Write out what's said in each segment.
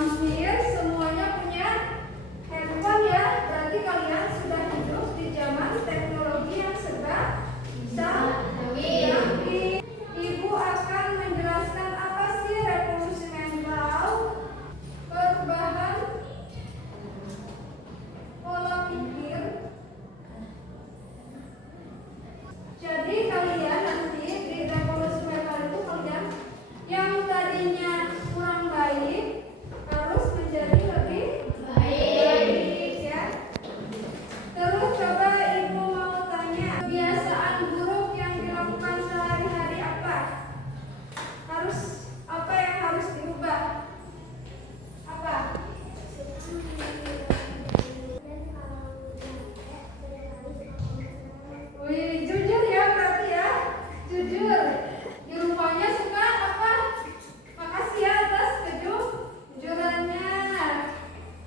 Hampir semuanya punya handphone ya. Berarti kalian sudah hidup di zaman teknologi yang serba canggih. Ibu akan menjelaskan apa sih revolusi mental, perubahan pola pikir. Jadi kalian nanti di revolusi mental itu kalian yang tadinya kurang baik harus menjadi lebih baik ya. Terus coba ibu mau tanya, kebiasaan buruk yang dilakukan sehari-hari apa? Apa yang harus diubah? Apa? Wih, jujur ya berarti ya. Jujur. Di rumahnya suka apa? Makasih ya atas kejujurannya.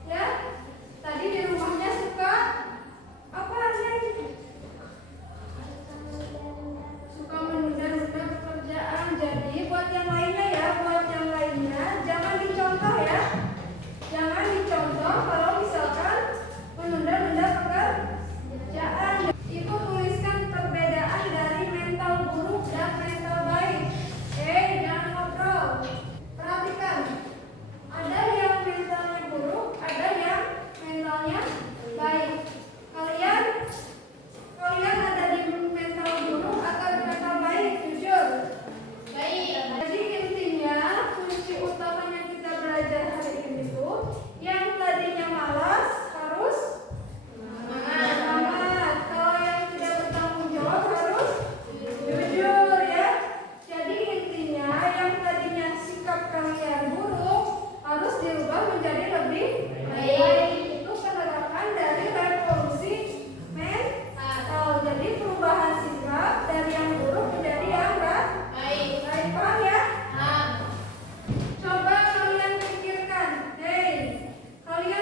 Ya. Tadi di rumahnya suka apa artinya? Suka menunda-nunda pekerjaan. Jadi buat yang lainnya ya, jangan dicontoh ya. Jangan dicontoh kalau misalkan menunda-nunda pekerjaan. Ibu tuliskan perbedaan dari mental buruk dan mental baik. Jangan ngobrol. Perhatikan. Ada yang mentalnya buruk, ada yang mentalnya baik. Kalian ada di mental buruk atau di mental baik? Jujur. Baik. Jadi intinya kunci utamanya kita belajar hari ini tuh yang tadinya malas harus semangat. Kalau yang tidak bertanggung jawab harus jujur ya. Jadi intinya yang tadinya sikap kalian buruk harus dirubah menjadi lebih baik. Itu penerapan dari revolusi mental. Jadi perubahan sikap dari yang buruk menjadi yang baik. Paham ya? Coba kalian pikirkan, kalian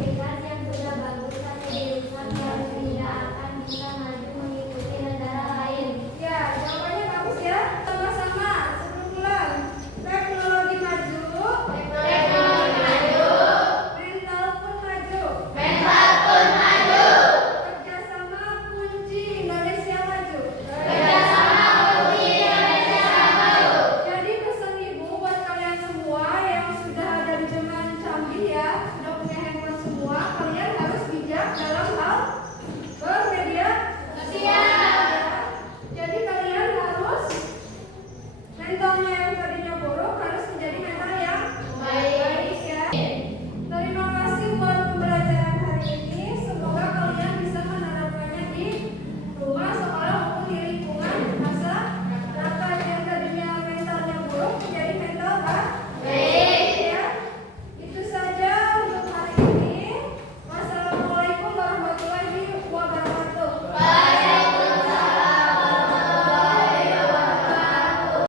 sertifikat yang sudah bagus tapi dirusak dan tidak akan bisa maju mengikuti negara lain. Ya, jawabannya bagus ya. Sama-sama. Sebelum pulang, teknologi maju. Teknologi maju, Mental pun maju. mental pun maju, Kerjasama kunci Indonesia maju. kerjasama kunci Indonesia maju. Jadi pesan ibu buat kalian semua yang sudah ada di zaman canggih ya, sudah punya handphone semua, kalian harus bijak dalam hal bermedia sosial. Jadi kalian harus mentalnya yang tadi